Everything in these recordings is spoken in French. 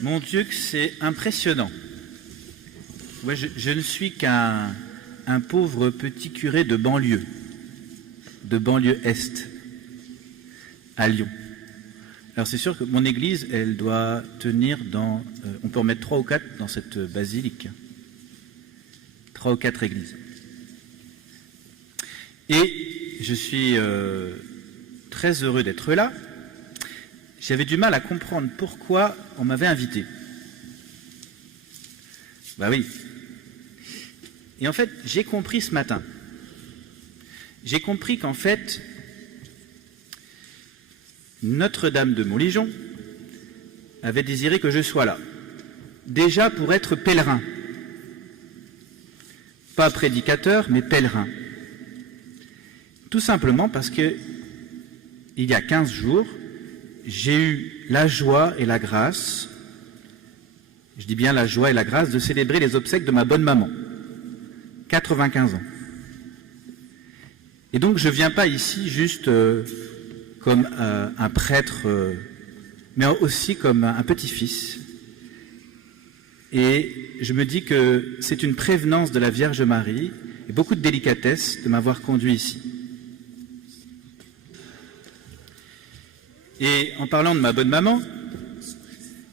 Mon Dieu, que c'est impressionnant. Moi, je ne suis qu'un pauvre petit curé de banlieue Est, à Lyon. Alors c'est sûr que mon église, elle doit tenir dans... on peut en mettre 3 ou 4 dans cette basilique. 3 ou 4 églises. Et je suis très heureux d'être là. J'avais du mal à comprendre pourquoi on m'avait invité. Bah oui. Et en fait, j'ai compris ce matin. J'ai compris qu'en fait, Notre-Dame de Montligeon avait désiré que je sois là. Déjà pour être pèlerin. Pas prédicateur, mais pèlerin. Tout simplement parce que, il y a 15 jours, j'ai eu la joie et la grâce, je dis bien la joie et la grâce, de célébrer les obsèques de ma bonne maman, 95 ans. Et donc je ne viens pas ici juste comme un prêtre, mais aussi comme un petit-fils. Et je me dis que c'est une prévenance de la Vierge Marie et beaucoup de délicatesse de m'avoir conduit ici. Et en parlant de ma bonne maman,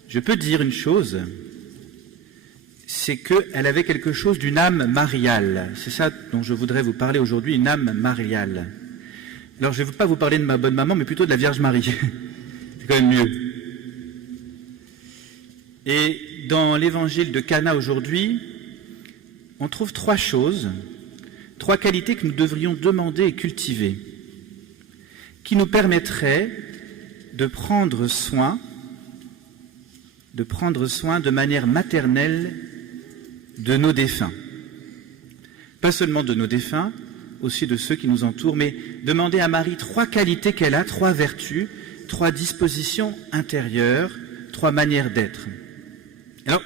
je peux dire une chose, c'est qu'elle avait quelque chose d'une âme mariale. C'est ça dont je voudrais vous parler aujourd'hui, une âme mariale. Alors je ne veux pas vous parler de ma bonne maman, mais plutôt de la Vierge Marie. C'est quand même mieux. Et dans l'évangile de Cana aujourd'hui, on trouve 3 choses, 3 qualités que nous devrions demander et cultiver, qui nous permettraient de prendre soin de manière maternelle de nos défunts. Pas seulement de nos défunts, aussi de ceux qui nous entourent, mais demander à Marie 3 qualités qu'elle a, 3 vertus, 3 dispositions intérieures, 3 manières d'être. Alors,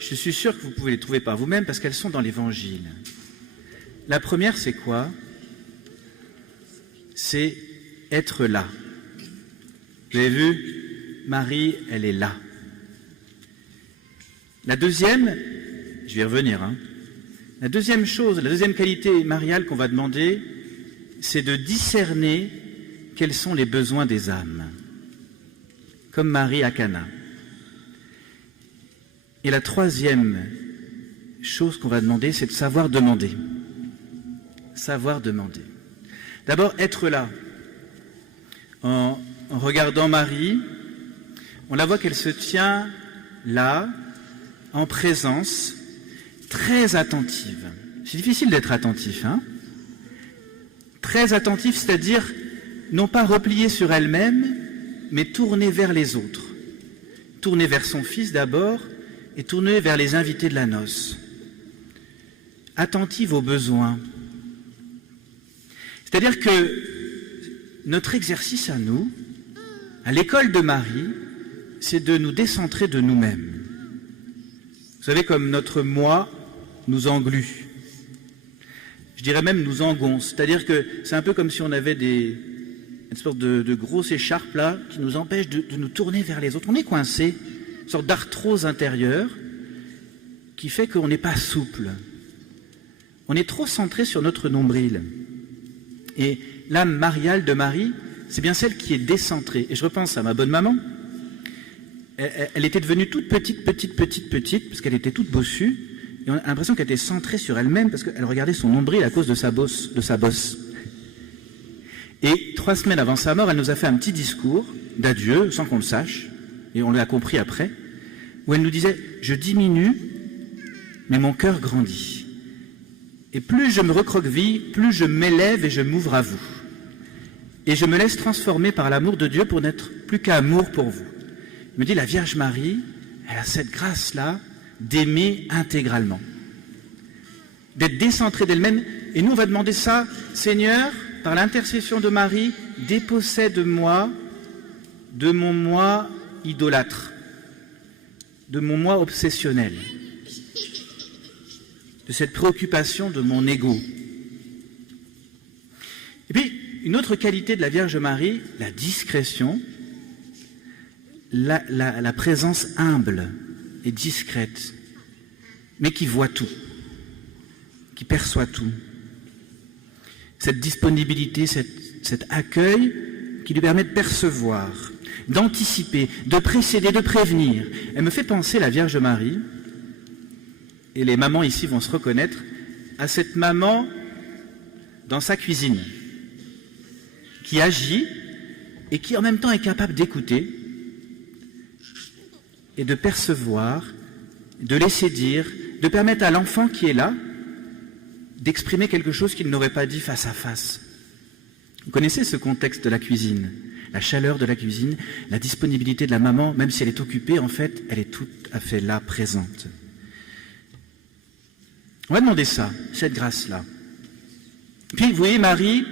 je suis sûr que vous pouvez les trouver par vous-même parce qu'elles sont dans l'Évangile. La première, c'est quoi? C'est être là. Vous avez vu, Marie, elle est là. La deuxième, je vais y revenir, la deuxième chose, la deuxième qualité mariale qu'on va demander, c'est de discerner quels sont les besoins des âmes, comme Marie à Cana. Et la troisième chose qu'on va demander, c'est de savoir demander. Savoir demander. D'abord, être là. En regardant Marie, on la voit qu'elle se tient là, en présence, très attentive. C'est difficile d'être attentif, Très attentive, c'est-à-dire non pas repliée sur elle-même, mais tournée vers les autres. Tournée vers son fils d'abord, et tournée vers les invités de la noce. Attentive aux besoins. C'est-à-dire que notre exercice à nous, à l'école de Marie, c'est de nous décentrer de nous-mêmes. Vous savez, comme notre moi nous englue. Je dirais même nous engonce. C'est-à-dire que c'est un peu comme si on avait une sorte de grosse écharpe là, qui nous empêche de nous tourner vers les autres. On est coincé, une sorte d'arthrose intérieure, qui fait qu'on n'est pas souple. On est trop centré sur notre nombril. Et l'âme mariale de Marie, c'est bien celle qui est décentrée. Et je repense à ma bonne maman. Elle était devenue toute petite, parce qu'elle était toute bossue. Et on a l'impression qu'elle était centrée sur elle-même, parce qu'elle regardait son nombril à cause de sa bosse. Et 3 semaines avant sa mort, elle nous a fait un petit discours d'adieu, sans qu'on le sache, et on l'a compris après, où elle nous disait « Je diminue, mais mon cœur grandit. Et plus je me recroqueville, plus je m'élève et je m'ouvre à vous. Et je me laisse transformer par l'amour de Dieu pour n'être plus qu'amour pour vous. » Il me dit, la Vierge Marie, elle a cette grâce-là d'aimer intégralement, d'être décentrée d'elle-même. Et nous, on va demander ça, Seigneur, par l'intercession de Marie, dépossède-moi de mon moi idolâtre, de mon moi obsessionnel, de cette préoccupation de mon ego. Et puis, une autre qualité de la Vierge Marie, la discrétion. la présence humble et discrète, mais qui voit tout, qui perçoit tout. Cette disponibilité, cet accueil qui lui permet de percevoir, d'anticiper, de précéder, de prévenir. Elle me fait penser, la Vierge Marie, et les mamans ici vont se reconnaître, à cette maman dans sa cuisine, qui agit et qui en même temps est capable d'écouter et de percevoir, de laisser dire, de permettre à l'enfant qui est là d'exprimer quelque chose qu'il n'aurait pas dit face à face. Vous connaissez ce contexte de la cuisine, la chaleur de la cuisine, la disponibilité de la maman, même si elle est occupée, en fait, elle est tout à fait là, présente. On va demander ça, cette grâce-là. Puis, vous voyez, Marie,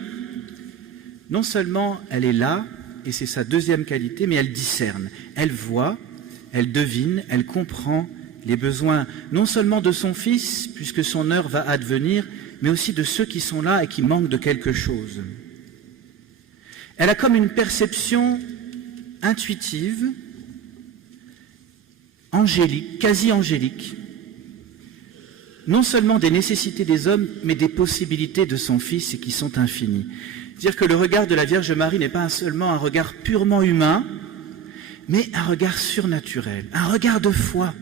non seulement elle est là, et c'est sa deuxième qualité, mais elle discerne, elle voit, elle devine, elle comprend les besoins, non seulement de son fils, puisque son heure va advenir, mais aussi de ceux qui sont là et qui manquent de quelque chose. Elle a comme une perception intuitive, angélique, quasi angélique, non seulement des nécessités des hommes, mais des possibilités de son Fils et qui sont infinies. C'est-à-dire que le regard de la Vierge Marie n'est pas seulement un regard purement humain, mais un regard surnaturel, un regard de foi.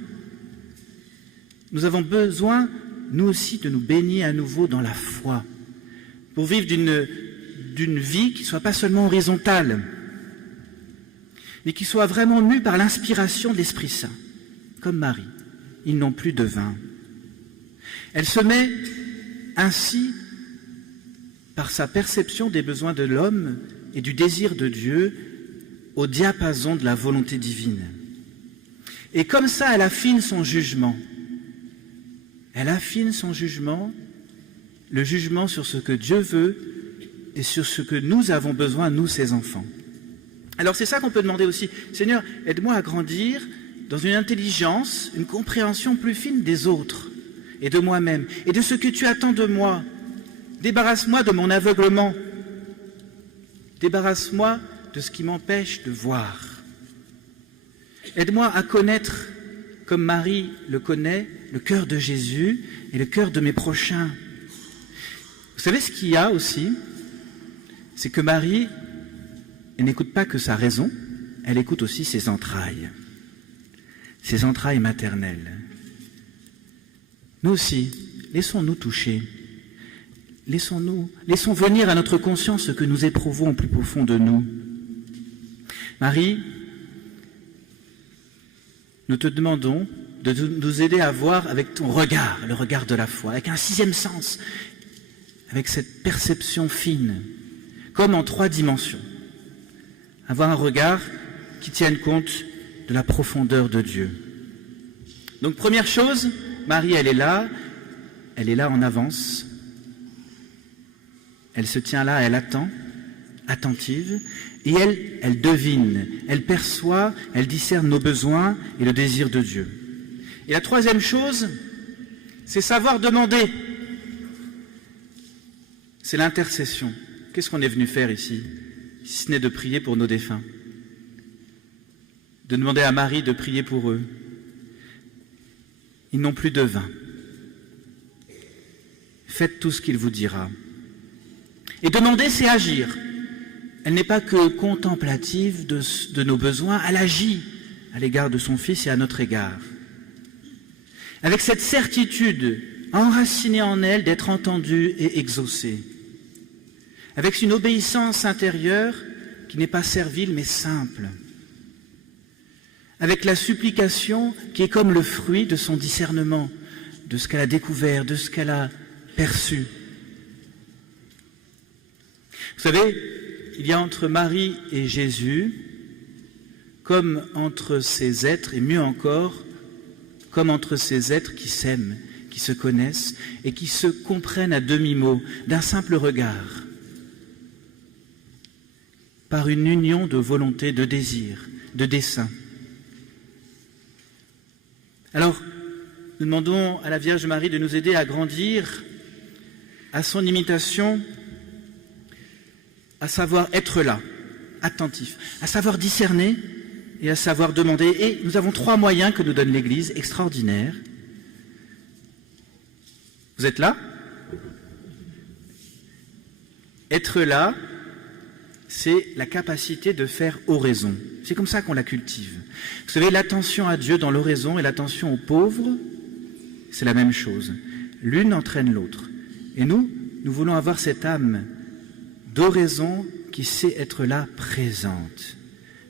Nous avons besoin, nous aussi, de nous baigner à nouveau dans la foi, pour vivre d'une vie qui ne soit pas seulement horizontale, mais qui soit vraiment mue par l'inspiration de l'Esprit Saint, comme Marie. Ils n'ont plus de vin. Elle se met ainsi, par sa perception des besoins de l'homme et du désir de Dieu, au diapason de la volonté divine. Et comme ça, elle affine son jugement. Elle affine son jugement, le jugement sur ce que Dieu veut et sur ce que nous avons besoin, nous, ses enfants. Alors c'est ça qu'on peut demander aussi. Seigneur, aide-moi à grandir dans une intelligence, une compréhension plus fine des autres et de moi-même et de ce que tu attends de moi. Débarrasse-moi de mon aveuglement. Débarrasse-moi de ce qui m'empêche de voir. Aide-moi à connaître, comme Marie le connaît, le cœur de Jésus et le cœur de mes prochains. Vous savez ce qu'il y a aussi? C'est que Marie, elle n'écoute pas que sa raison, elle écoute aussi ses entrailles maternelles. Nous aussi, laissons-nous toucher. Laissons venir à notre conscience ce que nous éprouvons au plus profond de nous. Marie, nous te demandons de nous aider à voir avec ton regard, le regard de la foi, avec un sixième sens, avec cette perception fine, comme en 3 dimensions. Avoir un regard qui tienne compte de la profondeur de Dieu. Donc première chose, Marie, elle est là en avance. Elle se tient là, elle attend, attentive, et elle devine, elle perçoit, elle discerne nos besoins et le désir de Dieu. Et la troisième chose, c'est savoir demander. C'est l'intercession. Qu'est-ce qu'on est venu faire ici, si ce n'est de prier pour nos défunts? De demander à Marie de prier pour eux. Ils n'ont plus de vin. Faites tout ce qu'il vous dira. Et demander, c'est agir. Elle n'est pas que contemplative de nos besoins, elle agit à l'égard de son Fils et à notre égard. Avec cette certitude enracinée en elle d'être entendue et exaucée. Avec une obéissance intérieure qui n'est pas servile mais simple. Avec la supplication qui est comme le fruit de son discernement, de ce qu'elle a découvert, de ce qu'elle a perçu. Vous savez, il y a entre Marie et Jésus, comme entre ces êtres, et mieux encore, comme entre ces êtres qui s'aiment, qui se connaissent et qui se comprennent à demi-mot, d'un simple regard, par une union de volonté, de désir, de dessein. Alors, nous demandons à la Vierge Marie de nous aider à grandir à son imitation, à savoir être là, attentif, à savoir discerner et à savoir demander. Et nous avons 3 moyens que nous donne l'Église, extraordinaires. Vous êtes là? Être là, c'est la capacité de faire oraison. C'est comme ça qu'on la cultive. Vous savez, l'attention à Dieu dans l'oraison et l'attention aux pauvres, c'est la même chose. L'une entraîne l'autre. Et nous voulons avoir cette âme d'oraison qui sait être là, présente,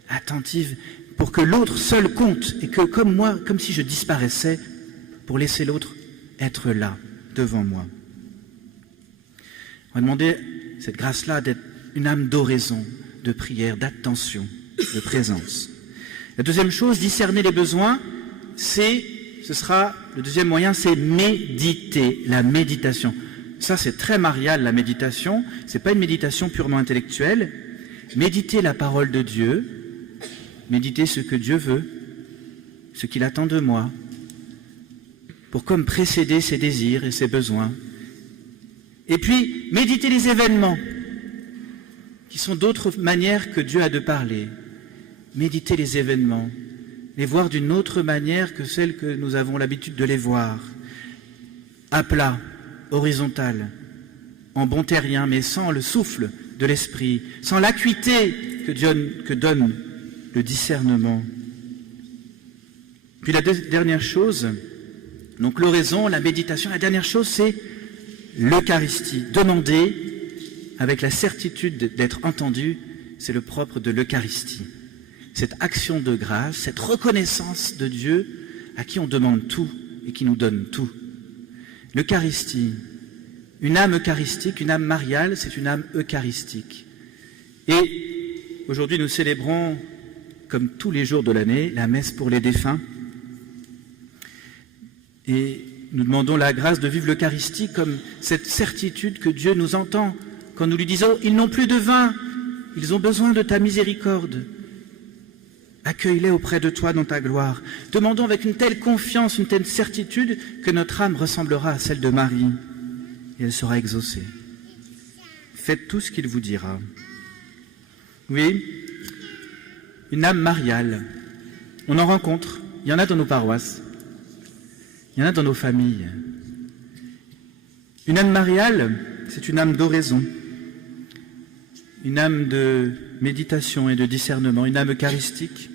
attentive, pour que l'autre seul compte, et que comme moi, comme si je disparaissais, pour laisser l'autre être là, devant moi. On va demander cette grâce-là d'être une âme d'oraison, de prière, d'attention, de présence. La deuxième chose, discerner les besoins, le deuxième moyen, c'est méditer, la méditation. Ça, c'est très marial, la méditation. C'est pas une méditation purement intellectuelle. Méditer la parole de Dieu, méditer ce que Dieu veut, ce qu'il attend de moi, pour comme précéder ses désirs et ses besoins. Et puis, méditer les événements, qui sont d'autres manières que Dieu a de parler. Méditer les événements, les voir d'une autre manière que celle que nous avons l'habitude de les voir. À plat, horizontal, en bon terrien, mais sans le souffle de l'esprit, sans l'acuité que donne le discernement. Puis la dernière chose, donc l'oraison, la méditation, la dernière chose, c'est l'Eucharistie. Demander avec la certitude d'être entendu, c'est le propre de l'Eucharistie. Cette action de grâce, cette reconnaissance de Dieu à qui on demande tout et qui nous donne tout. L'Eucharistie, une âme eucharistique, une âme mariale, c'est une âme eucharistique. Et aujourd'hui, nous célébrons, comme tous les jours de l'année, la messe pour les défunts. Et nous demandons la grâce de vivre l'Eucharistie comme cette certitude que Dieu nous entend quand nous lui disons « Ils n'ont plus de vin, ils ont besoin de ta miséricorde. Accueille-les auprès de toi dans ta gloire. » Demandons avec une telle confiance, une telle certitude que notre âme ressemblera à celle de Marie et elle sera exaucée. Faites tout ce qu'il vous dira. Oui, une âme mariale. On en rencontre. Il y en a dans nos paroisses. Il y en a dans nos familles. Une âme mariale, c'est une âme d'oraison, une âme de méditation et de discernement, une âme eucharistique,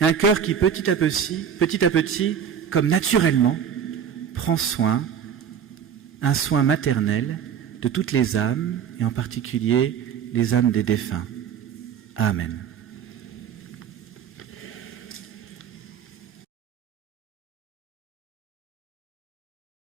un cœur qui petit à petit, comme naturellement, prend soin, un soin maternel de toutes les âmes, et en particulier les âmes des défunts. Amen.